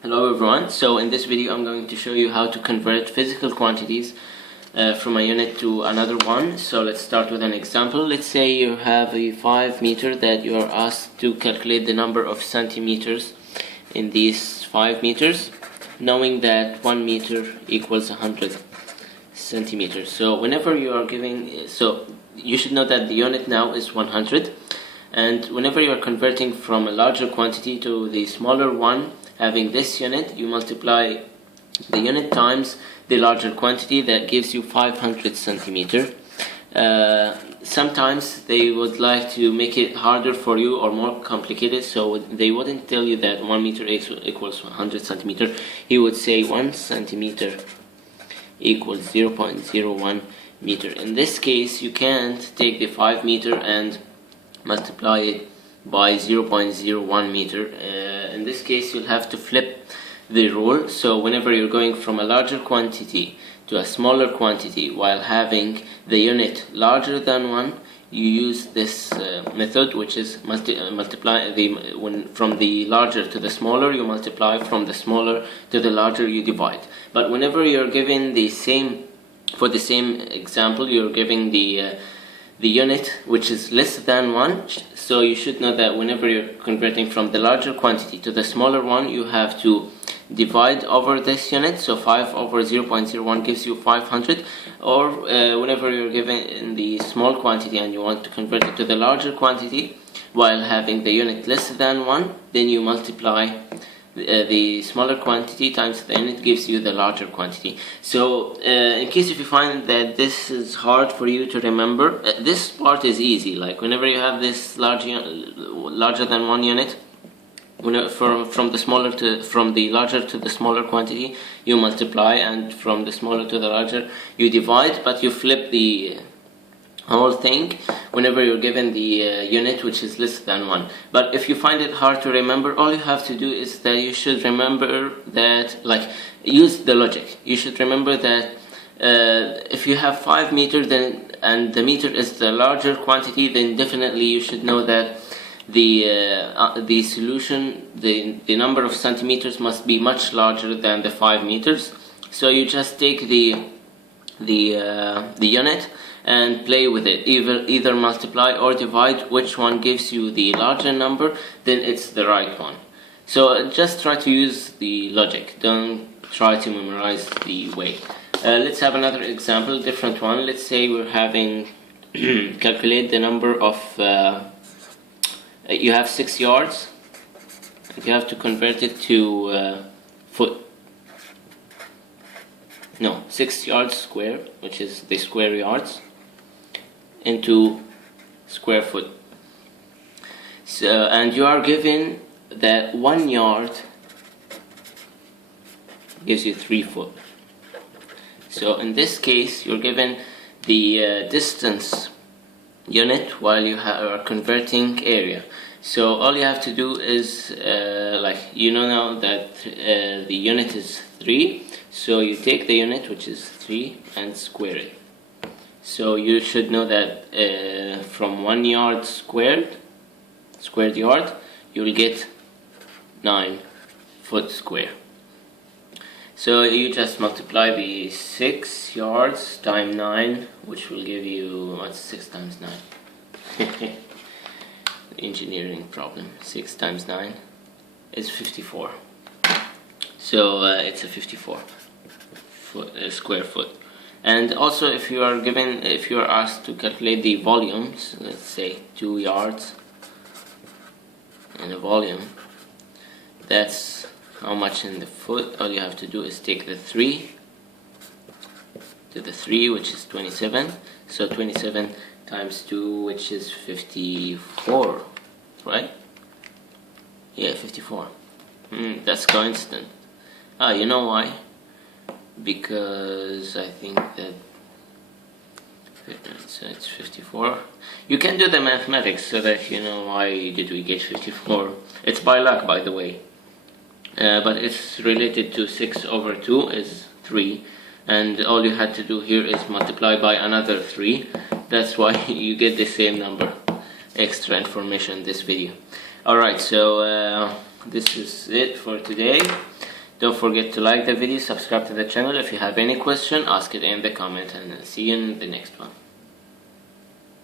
Hello everyone, so in this video I'm going to show you how to convert physical quantities from a unit to another one. So let's start with an example. Let's say you have a 5 meter that you are asked to calculate the number of centimeters in these 5 meters, knowing that 1 meter equals 100 centimeters. So whenever you are you should know that the unit now is 100, and whenever you are converting from a larger quantity to the smaller one, having this unit, you multiply the unit times the larger quantity. That gives you 500 centimeter. Sometimes they would like to make it harder for you or more complicated, so they wouldn't tell you that 1 meter equals 100 centimeter. He would say 1 centimeter equals 0.01 meter. In this case, you can't take the 5 meter and multiply it by 0.01 meter. In this case, you'll have to flip the rule. So whenever you're going from a larger quantity to a smaller quantity while having the unit larger than 1, you use this method, which is from the larger to the smaller you multiply, from the smaller to the larger you divide. But whenever you're given for the same example, you're giving the unit which is less than 1, so you should know that whenever you're converting from the larger quantity to the smaller one, you have to divide over this unit. So 5 over 0.01 gives you 500. Or whenever you're given the small quantity and you want to convert it to the larger quantity while having the unit less than 1, then you multiply the smaller quantity times the unit gives you the larger quantity. So in case if you find that this is hard for you to remember, this part is easy. Like whenever you have this larger than 1 unit, from the larger to the smaller quantity you multiply, and from the smaller to the larger you divide, but you flip the whole thing whenever you're given the unit which is less than 1. But if you find it hard to remember, all you have to do is that you should remember that, use the logic. You should remember that if you have 5 meters and the meter is the larger quantity, then definitely you should know that the solution, the number of centimeters must be much larger than the 5 meters. So you just take the unit and play with it, either multiply or divide. Which one gives you the larger number, then it's the right one. So just try to use the logic, don't try to memorize the way. Let's have another example, different one. Let's say we're having calculate the number of you have 6 yards, you have to convert it to foot. No, 6 yards square, which is the square yards, into square foot. So, and you are given that 1 yard gives you 3 foot. So in this case, you're given the distance unit while you are converting area. So all you have to do is now that the unit is 3, so you take the unit which is 3 and square it. So you should know that from 1 yard squared yard, you will get 9 foot square. So you just multiply the 6 yards times 9, which will give you, what's 6 times 9? Engineering problem. 6 times 9 is 54. So it's a 54 square foot. And also, if you are asked to calculate the volumes, let's say 2 yards in a volume, that's how much in the foot. All you have to do is take the 3 to the 3, which is 27. So 27 times 2, which is 54, right? Yeah, 54. That's coincident. You know why? Because I think that so it's 54. You can do the mathematics so that you know why did we get 54. It's by luck, by the way. But it's related to 6 over 2 is 3, and all you had to do here is multiply by another 3. That's why you get the same number. Extra information in this video. Alright, so this is it for today. Don't forget to like the video, subscribe to the channel. If you have any question, ask it in the comment, and see you in the next one.